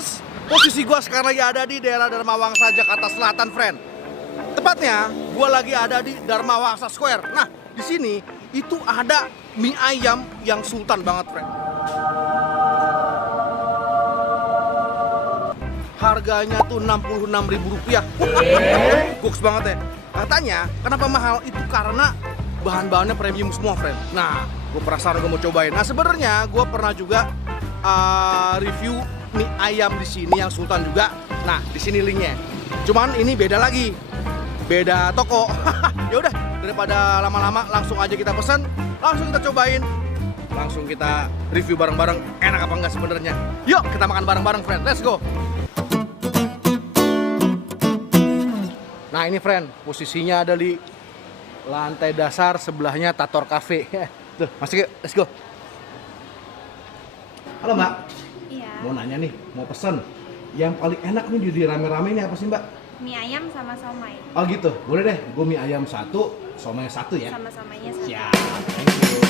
Frienders, posisi gua sekarang lagi ada di daerah Dharma Wangsa, Jakarta Selatan, friend. Tepatnya, gua lagi ada di Dharma Wangsa Square. Nah, di sini itu ada mie ayam yang sultan banget, friend. Harganya tuh Rp66.000. Goks banget ya. Katanya, kenapa mahal? Itu karena bahan-bahannya premium semua, friend. Nah, gue penasaran, gue mau cobain. Nah, sebenarnya gue pernah juga review mie ayam di sini yang sultan juga. Nah, di sini linknya. Cuman ini beda lagi, beda toko. Ya udah, daripada lama-lama, langsung aja kita pesen, langsung kita cobain, langsung kita review bareng-bareng. Enak apa enggak sebenarnya? Yuk, kita makan bareng-bareng, friend. Let's go. Nah, ini friend, posisinya ada di lantai dasar, sebelahnya Tator Cafe. Tuh, masuk yuk, let's go. Halo Mbak. Iya. Mau nanya nih, mau pesen. Yang paling enak nih di rame-rame ini apa sih Mbak? Mie ayam sama somai. Oh gitu, boleh deh. Gue mie ayam 1, somai 1 ya. Sama-somainya satu. Siap, thank you.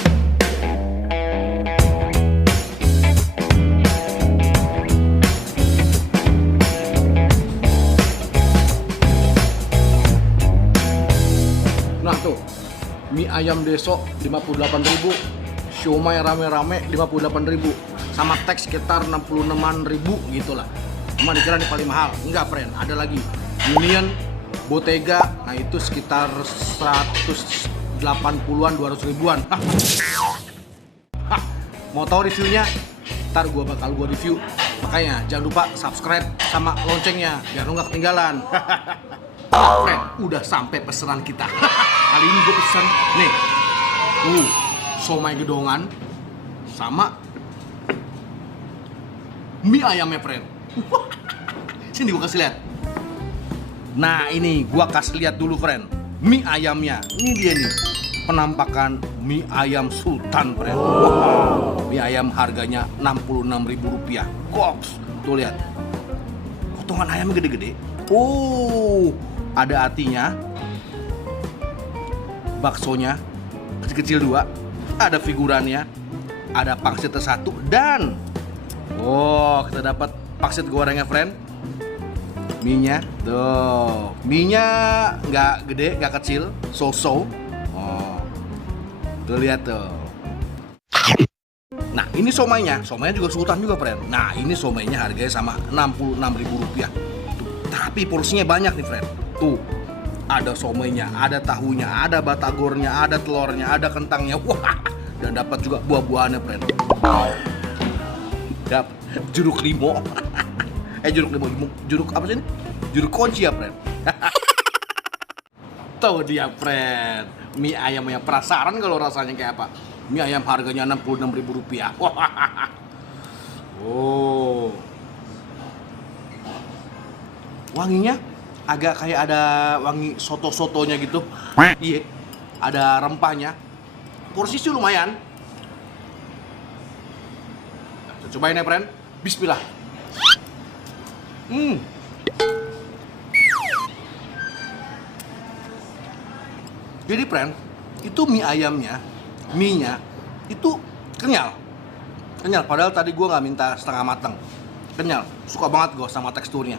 Nah tuh, mie ayam deso 58.000, siomay rame-rame 58.000, sama teks sekitar 66.000 gitu lah. Cuma dikira ini paling mahal. Enggak, friend, ada lagi. Union, Bottega, nah itu sekitar 180-an, 200 ribuan. Hah, mau tahu reviewnya? Ntar gua bakal review. Makanya jangan lupa subscribe sama loncengnya biar lu nggak ketinggalan. Friend, udah sampai pesanan kita. Kali ini gue pesen nih, somai gedongan sama mie ayamnya, friend. Sini gue kasih lihat. Nah, ini gue kasih lihat dulu, friend, mie ayamnya. Ini dia nih, penampakan mie ayam sultan, friend. Wow. Mie ayam harganya Rp66.000. Goks, tuh lihat, potongan ayamnya gede-gede. Ada hatinya, baksonya kecil-kecil 2, ada figurannya, ada pangsit 1, dan kita dapat pangsit gorengnya, friend. Mie-nya tuh, mie-nya nggak gede, nggak kecil, so-so. Tuh lihat tuh. Nah, ini somainya juga sultan juga, friend. Nah, ini somainya harganya sama Rp66.000. Tapi porsinya banyak nih, friend. Tuh, ada somainya, ada tahunya, ada batagornya, ada telurnya, ada kentangnya. Wah, dan dapat juga buah-buahannya, friend. Dapat jeruk limau. Jeruk apa sih ini? Jeruk kunci ya, friend. Tuh dia, friend. Mie ayamnya, penasaran kalau rasanya kayak apa? Mie ayam harganya Rp66.000. Wanginya agak kayak ada wangi soto-sotonya gitu. Iya, ada rempahnya. Porsi sih lumayan. Kita cobain ya, friend. Bismillah. Jadi, friend, itu mie ayamnya, mie-nya itu kenyal. Kenyal, padahal tadi gue nggak minta setengah matang. Kenyal, suka banget gue sama teksturnya.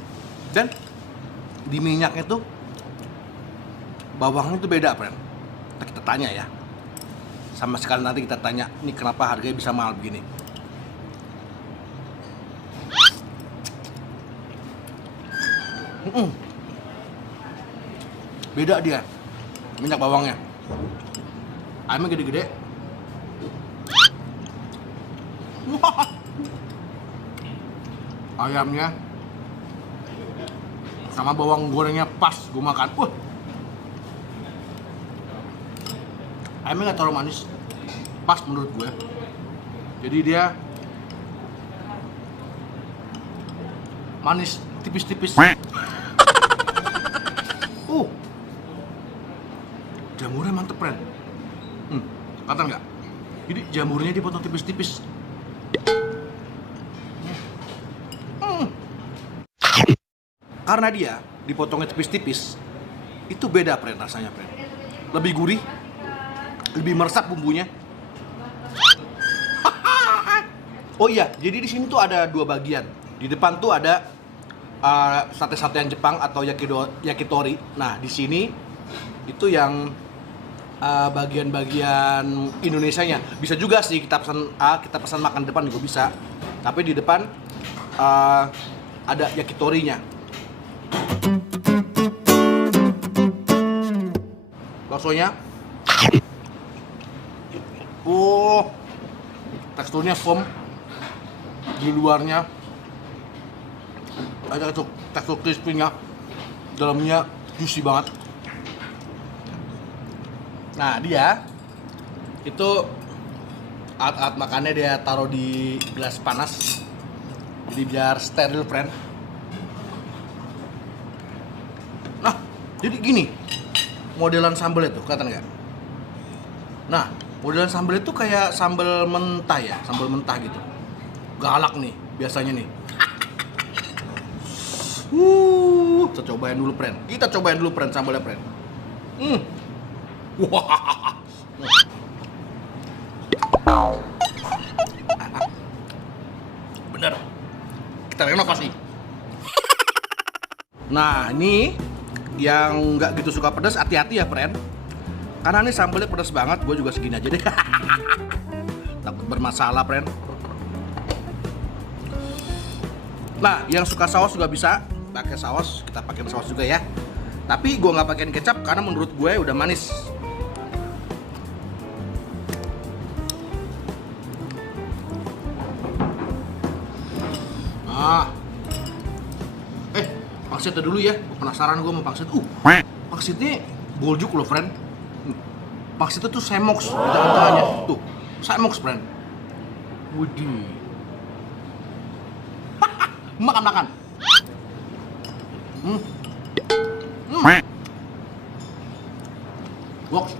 Dan di minyaknya tuh bawangnya tuh beda, friend. Kita tanya ya, sama sekali nanti kita tanya ini kenapa harganya bisa mahal begini. Beda dia minyak bawangnya. Ayamnya gede-gede. Ayamnya sama bawang gorengnya pas gue makan. Ayamnya nggak terlalu manis, pas menurut gue. Jadi dia manis tipis-tipis. Jamurnya mantep, friend. Kata nggak? Jadi jamurnya dipotong tipis-tipis. Karena dia dipotongnya tipis-tipis, itu beda, friend, rasanya, friend. Lebih gurih, lebih meresap bumbunya. Oh iya, jadi di sini tuh ada 2 bagian. Di depan tuh ada sate-satean Jepang atau yakitori. Nah, di sini itu yang bagian-bagian Indonesianya. Bisa juga sih kita pesan makan depan juga bisa. Tapi di depan ada yakitorinya. Baksonya, teksturnya foam, di luarnya ada tekstur crispy-nya, dalamnya juicy banget. Nah, dia itu alat makannya dia taruh di gelas panas, jadi biar steril, friend. Nah, jadi gini modelan sambelnya tuh, kelihatan nggak? Nah, modelan sambelnya tuh kayak sambal mentah ya, sambal mentah gitu. Galak nih biasanya nih. Kita cobain dulu, friend. Sambalnya, friend. Wah. Bener. Kita renovasi. Nah, ini yang nggak gitu suka pedas, hati-hati ya, friend. Karena ini sambalnya pedas banget, gue juga segini aja deh. Takut bermasalah, friend. Nah, yang suka saus juga bisa pakai saus, kita pakai saus juga ya. Tapi gue nggak pakein kecap karena menurut gue udah manis. Pangsitnya dulu ya, penasaran gue mau pangsit. Pangsitnya boljuk loh, friend. Pangsitnya tuh semox di tengah-tengahnya. Tuh, semox, friend. Widih. Makan. Box.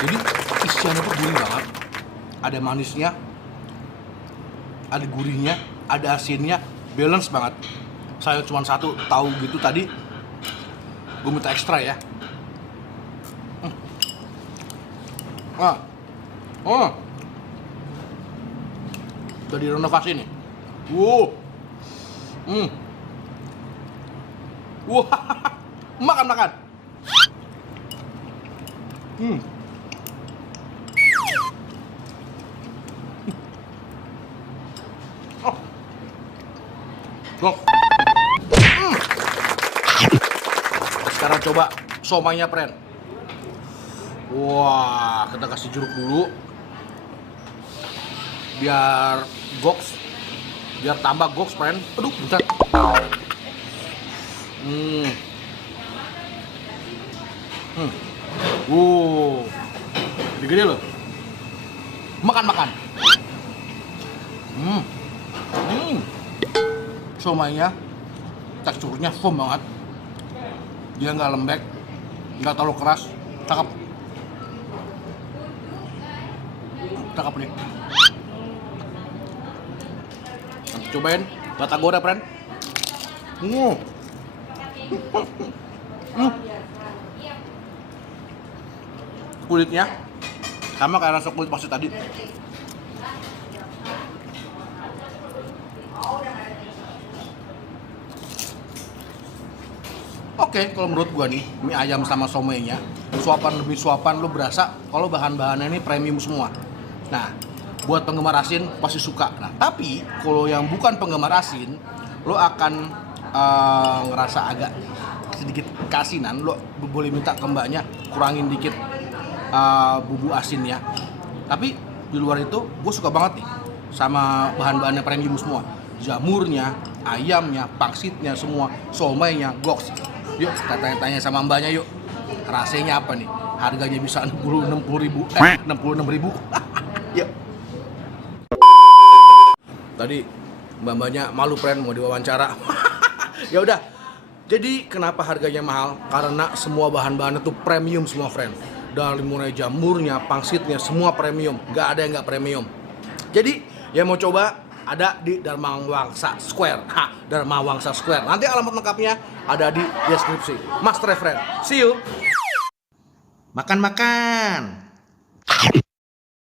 Jadi isiannya tuh gurih banget. Ada manisnya, ada gurihnya, ada asinnya. Balance banget. Saya cuma satu tahu gitu tadi, gue minta ekstra ya. Udah direnovasi nih. Makan. Sekarang coba somainya, friend. Wah, kita kasih jeruk dulu biar tambah goks, friend. Aduh, bentar. Gede loh. Makan. Somainya teksturnya foam banget. Dia nggak lembek, nggak terlalu keras. Cakep nih. Cobain batagora, friend. Kulitnya sama kayak rasa kulit pasti tadi. Oke, kalau menurut gua nih, mie ayam sama somainya, suapan demi suapan lu berasa kalau bahan-bahannya ini premium semua. Nah, buat penggemar asin pasti suka. Nah, tapi kalau yang bukan penggemar asin, lo akan ngerasa agak sedikit keasinan. Lo boleh minta ke mbaknya kurangin dikit bumbu asinnya. Tapi di luar itu, gue suka banget nih sama bahan-bahannya premium semua. Jamurnya, ayamnya, pangsitnya semua, somainya, goks. Yuk kita tanya-tanya sama mbaknya yuk. Rasanya apa nih? Harganya bisa 66 ribu. Yuk. Tadi mbak-mbaknya malu, friend, mau diwawancara. Ya udah. Jadi kenapa harganya mahal? Karena semua bahan-bahannya tuh premium semua, friend. Dari mulai jamurnya, pangsitnya, semua premium. Gak ada yang gak premium. Jadi yang mau coba ada di Dharma Wangsa Square. Dharma Wangsa Square. Nanti alamat lengkapnya ada di deskripsi. Mas Trey, friend. See you. Makan.